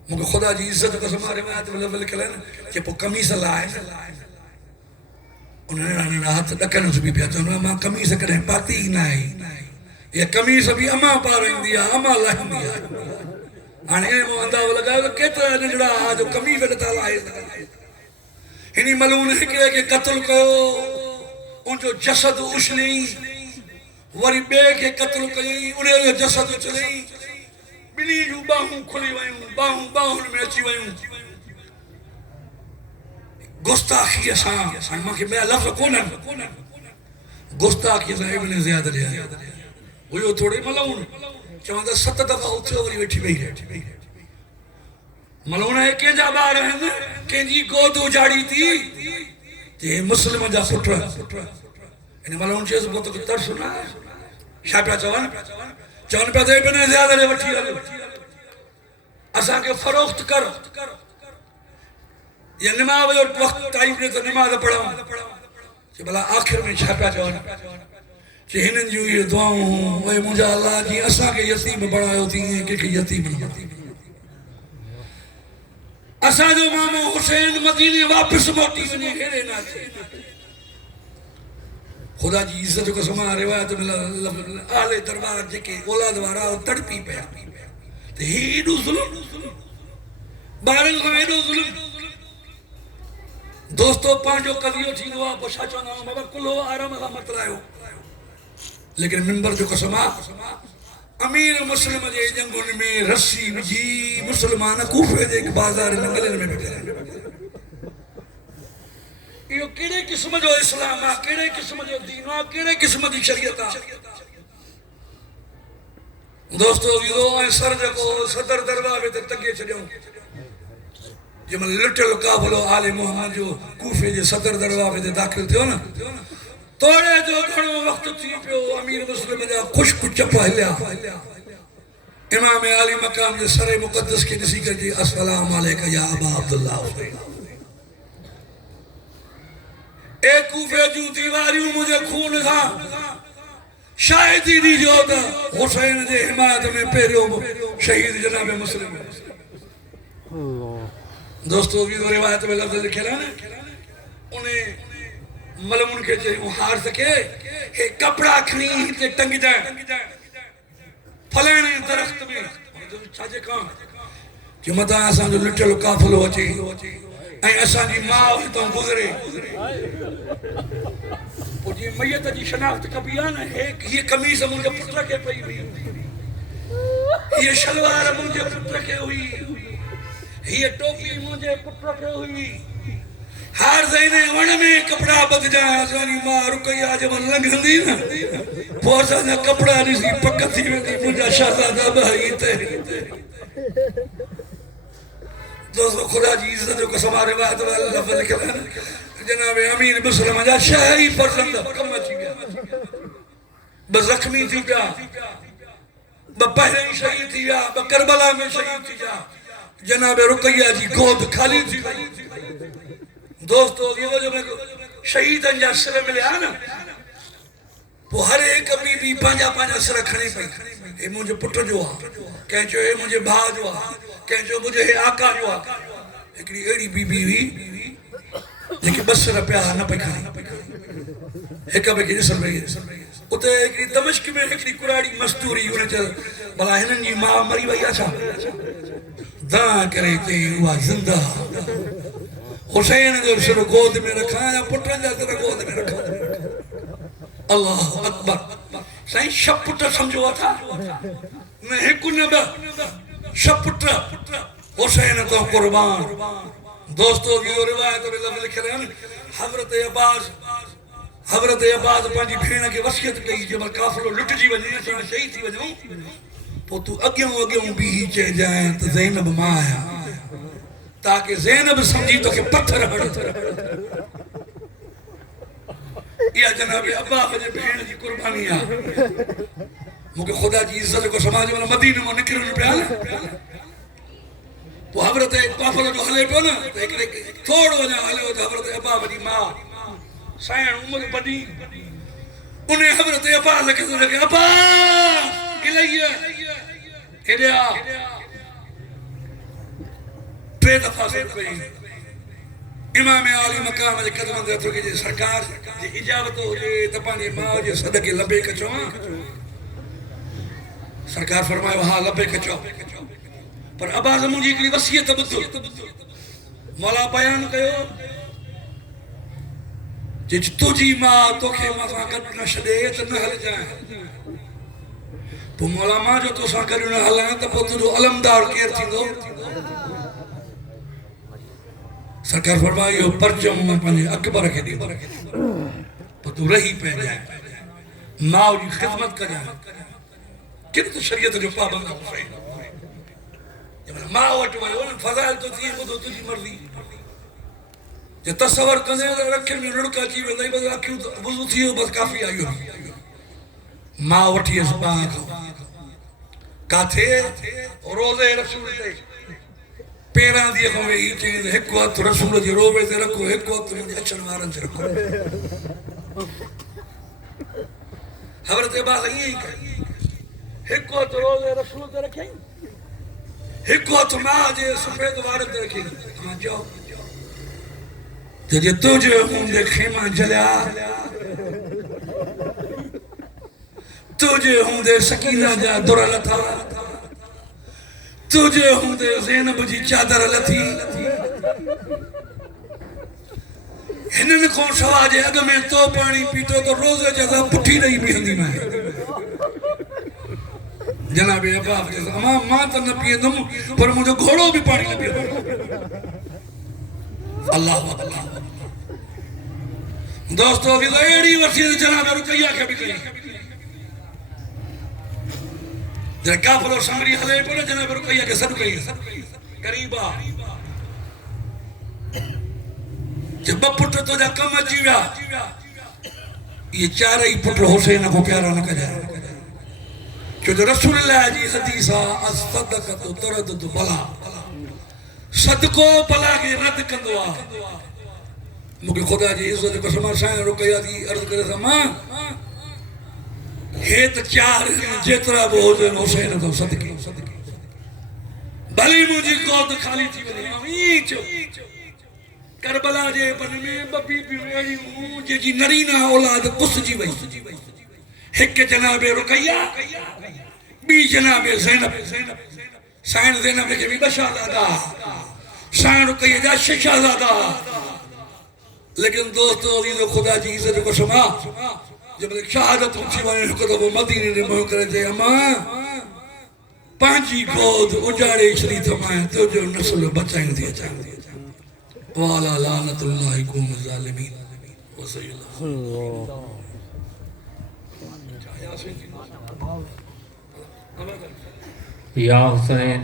مجھے خدا جی عزت کو سمارے میں آتے بلے کلے کہ پو کمیس اللہ ہے انہوں نے ہاتھ ڈکن سے بھی پیا تو انہوں نے کمیس کریں پاتی ہی نہ ہے یہ کمیس بھی اما پا رہی دیا اما لہن دیا آنے مو انداو لگا کہ کترا نجڑا آجو کمی فیلتا لائے ہنی ملون ہے کہ قتل کرو ان جو جسد اچھلی وری بے کے قتل کئی انہیں جو جسد اچھلی بلی جو باہوں کھلی وائیوں باہوں میں اچھی وائیوں گستاخی اساں ماں کہ میں لفظ کونن گستاخی اساں ابن زیاد لیا وہ یہ تھوڑے ملون چاہاں 7 دفعہ اٹھے وری بیٹھی بہی رہے ملون ہے کہ جا بار ہیں کہ جی گود اجاڑی تھی کہ مسلم جا پٹرا انہیں ملون چیز کو تو تر سنا ہے شاہ پہ چون پہ دے بنے زیادہ لے وٹھی آلے اساں کے فروخت کر یہ نماز وقت ٹائم نے تو نماز پڑھا کہ بلا آخر میں شاہ پہ کہ ہنن جو یہ دعاؤں ہوں اے مجھا اللہ جی اساں کے یتیم بڑھائے ہوتی ہیں کہ یتیم نہیں اساں جو مامو حسین مدینے واپس موٹی بنی ہیرے نہ تھے خدا جی عزت کو سما روایت میں آلے دربار جے کے اولاد وارا تڑپی پیا تو ہی ایڈو ظلم بارن کا ایڈو ظلم دوستو پانچو قضیوں تھی دعا بشا چاہنا ہوں بابا کلو آرام کا مطلع ہو لیکن منبر جو قسمہ امیر مسلم جے جنگون میں رسی جی مسلمان کوفے دے ایک بازار نگلن میں بیٹھے رہے یہ کیڑے قسم جو اسلام ہے کیڑے قسم جو دین ہے کیڑے قسم دی شریعت ہے دوستو یہ سر جو صدر دربار میں تگے چڑھوں جب لٹل قافلو آل محمد جو کوفے دے صدر دربار میں داخل تھے نا توڑے جو گھڑوں وقت تھی پیو امیر مسلم جا خوش کچھ چپا ہلیا امام علی مقام جے سر مقدس کی نسی کر جی السلام علیکہ یا ابا عبداللہ حسین اے کوفے جو دیواریوں مجھے خون تھا شاہدی دی جو تھا حسین جے حمایت میں پیریوں شہید جناب مسلم دوستو بھی دو روایت میں لفظ لکھے نا انہیں ملمون کے چاہیے وہ ہار سکے کہ کپڑا کھنی تے ٹنگ جائے پھلانے درخت میں چھاجے کام کہ مدہ ایسا جو لٹل کافل ہو چی این ایسا جی ماں ہوئی تو گزرے وہ جی میت جی شناخت کبھی آنا ہے کہ یہ کمیز مجھے پتر کے پئی ہوئی یہ شلوار مجھے پتر کے ہوئی یہ ٹوپی مجھے پتر کے ہوئی ہار زینے ون میں کپڑا بد جائے سوانی ماں رکئی آج من لنگ ہندی نا پوسا جا کپڑا نسی پکتی میں دی مجھا شہزادہ بھائی تے دوستو خدا جی عزت کو سمارے بات اللہ فضل کرنا جناب امیر مسلم جا شہری فرزند کم اچھی گیا ب زخمی تھی پیا ب بحرین شہید تھی پیا ب کربلا میں شہید تھی پیا جناب رقیہ جی گود خالی تھی دوستو یہ جو میں شہیدن جا سر ملے آنا وہ ہر ایک بی بی پانجا پانجا سر کھنے پئی اے مجھے پٹ جو آ کہیں جو اے مجھے بھا جو آ کہیں جو مجھے اے آقا جو آ ایکڑی ایڑی بی بی ہوئی لیکن بس سر پیا نہ پئی کھنے ایک بے کے جسر رہی ہے اتے ایکڑی دمشق میں ایکڑی کراڑی مستوری انہیں چل بلا ہنن جی ماں مری وئی آچھا داں کرے تے ہوا زندہ حسین جو سر گود میں رکھا یا پٹرن جا سر گود میں رکھا اللہ اکبر سائیں شپٹر سمجھوا تھا میں ایک نبا شپٹر حسین تو قربان دوستو یہ روایت میں لفظ لکھ رہے ہیں حضرت عباس پانچی بھیڑ کے وصیت کئی جب کافلو لٹ جی وجہ سے شہید تھی وجہ تو تو اگیوں بھی ہی چہ جائیں تو زینب ماں آیا تاکہ زینب سمجھی تو کہ پتھر ہڑ یا جناب عباس جے بھیڑ جی قربانی آ مجھے خدا جی عزت کو سماج والا مدینہ میں نکرن پہ تو حضرت قافلہ جو حلے پہ نا تو ایک تھوڑ وجہ حلے ہو تو حضرت عباس جی ماں سائن عمر بڑی انہیں حضرت عباس لکھے تو لکھے عباس الیہ ہدیا ٹرے دفعہ سن پئی امام عالی مقام جے قدمن دے تو کہ سرکار جی اجازت ہو جے تپانی ماں جے صدقے لبے کچو سرکار فرمائے ہاں لبے کچو پر عباس منجی کلی وصیت بدو مولا بیان کہو جج تجھی ماں تو کہ ماں گڈ نہ چھڈے تے نہ ہل جائیں تو مولا ماں جو تو سان گڈ نہ ہلائیں تے پوت جو علمدار کیر تھیندو سرکار فرمائی ہو پرچم میں پہلے اکبر کے دی تو تو رہی پہ جائے ماں جی خدمت کر جائے کن تو شریعت جو پابند حسین جب ماں وٹو ہے انہیں فضائل تو تھی وہ تو تجھی مرضی جب تصور کرنے رکھن میں لڑکا چی میں نہیں بس کیوں وضو تھی ہو بس کافی آئی ہو ماں وٹھی اس پاک کاتھے روزے رسول تے پیران دیئے ہمیں ہی چیز ایک وقت رسول جی روبے سے رکھو ایک وقت مجھے اچھن مارن سے رکھو حضرت عباس یہی کہی ایک وقت روزے رسول سے رکھیں ایک وقت ماں جے سفید وارد رکھیں ہاں جاؤ جے تجھے ہوں دے خیمہ جلیا تجھے ہوں دے سکینہ جا در لتھا تجھے ہوں دے زینب جی چادر لتھی ہنن کون سوا جے اگ میں تو پانی پیٹو تو روزے جزا پٹھی نہیں بھی ہندی میں جناب عباس جزا ماں تا نہ پیے دم پر مجھے گھوڑوں بھی پانی نہ پیے اللہ اللہ دوستو بھی تو ایڑی وسیع جناب رقیہ کے بھی کہیں جناب کافر اور سمری حلے پڑے جناب رقیہ کے سب کہیں قریبا جب پٹھ تو جا کم اچیویا یہ چارہ ہی پٹھ حسین کو پیارا نہ کجائے جو رسول اللہ جی حدیثہ اصدقت و تردد بلا صدقو بلا کے رد کندوا مجھے خدا جی عزت کو سما سائن رقیہ دی عرض کرے تھا ماں ہیت چار جترا بہوزن حسین تو صدقی بھلی مجھے قوت خالی تھی بلی آمین چو کربلا جے پر میں ببی بیویری ہوں جی نرینہ اولاد قص جی وئی ایک جناب رقیہ بی جناب زینب سائن زینب کے بھی بشازادہ سائن رقیہ جا ششازادہ لیکن دوستو عزیز خدا جی عزت کو سما جب ایک شہادت اچھی وانے حکر وہ مدینہ نے محو کرے تھے اماں پانچی گود اجاڑے شریط ہمائیں تو جو نسل بچائیں دیا چاہتے وَعَلَى لَعْنَةُ اللَّهِ قُومُ الظَّالِمِينَ وَصَيِّ اللَّهُ یا حسین